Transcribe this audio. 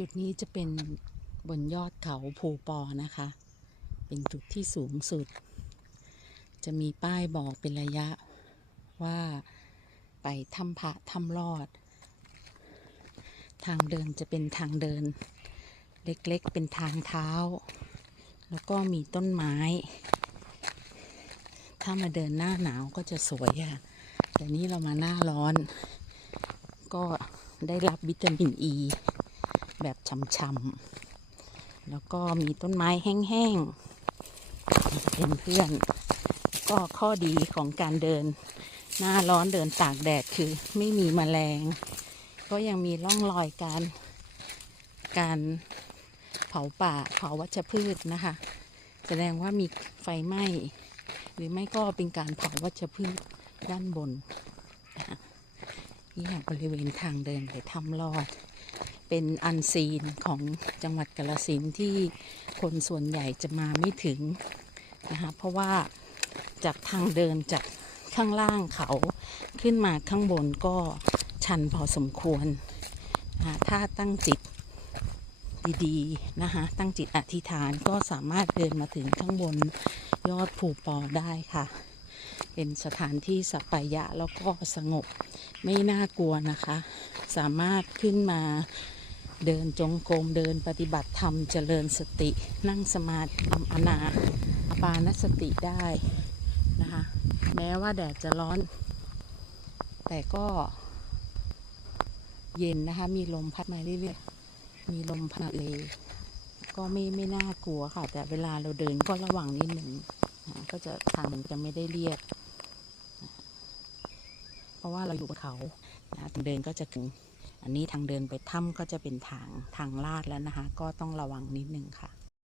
จุดนี้จะเป็นบนยอดเขาภูปอนะคะ เป็นจุดที่สูงสุด จะมีป้ายบอกเป็นระยะว่าไปถ้ำพระถ้ำรอด ทางเดินจะเป็นทางเดิน เล็กๆเป็นทางเท้า แล้วก็มีต้นไม้ ถ้ามาเดินหน้าหนาวก็จะสวยอะแต่นี่เรามาหน้าร้อน ก็ได้รับวิตามินอ e ี แบบช่ำๆแล้วก็มีต้นไม้แห้งๆเป็นเพื่อน ก็ข้อดีของการเดิน หน้าร้อนเดินตากแดดคือไม่มีแมลง ก็ยังมีร่องรอยการ การเผาป่าเผาวัชพืชนะคะ แสดงว่ามีไฟไหม้หรือไม่ก็เป็นการเผาวัชพืชด้านบนนี่บริเวณทางเดินไปถ้ำลอด เป็นอันซีนของจังหวัดกาลสินที่คนส่วนใหญ่จะมาไม่ถึงนะคะเพราะว่าจากทางเดินจากข้างล่างเขาขึ้นมาข้างบนก็ชันพอสมควรนะะถ้าตั้งจิตดีๆนะคะตั้งจิตอธิษฐานก็สามารถเดินมาถึงข้างบนยอดภูปอได้ค่ะ เป็นสถานที่สัปปายะแล้วก็สงบไม่น่ากลัวนะคะ สามารถขึ้นมา เดินจงกรมเดินปฏิบัติธรรมเจริญสติ นั่งสมาธิทำอนาอาปานสติได้นะคะ แม้ว่าแดดจะร้อน แต่ก็เย็นนะคะ มีลมพัดมาเรื่อยๆ มีลมพัดเลยก็ไม่ไม่น่ากลัวค่ะ แต่เวลาเราเดินก็ระวังนิดหนึ่งนะก็จะทางจะไม่ได้เรียบเพราะว่าเราอยู่บนเขาทางเดินก็จะถึง อันนี้ทางเดินไปถ้ำก็จะเป็นทางทางลาดแล้วนะคะ ก็ต้องระวังนิดนึงค่ะ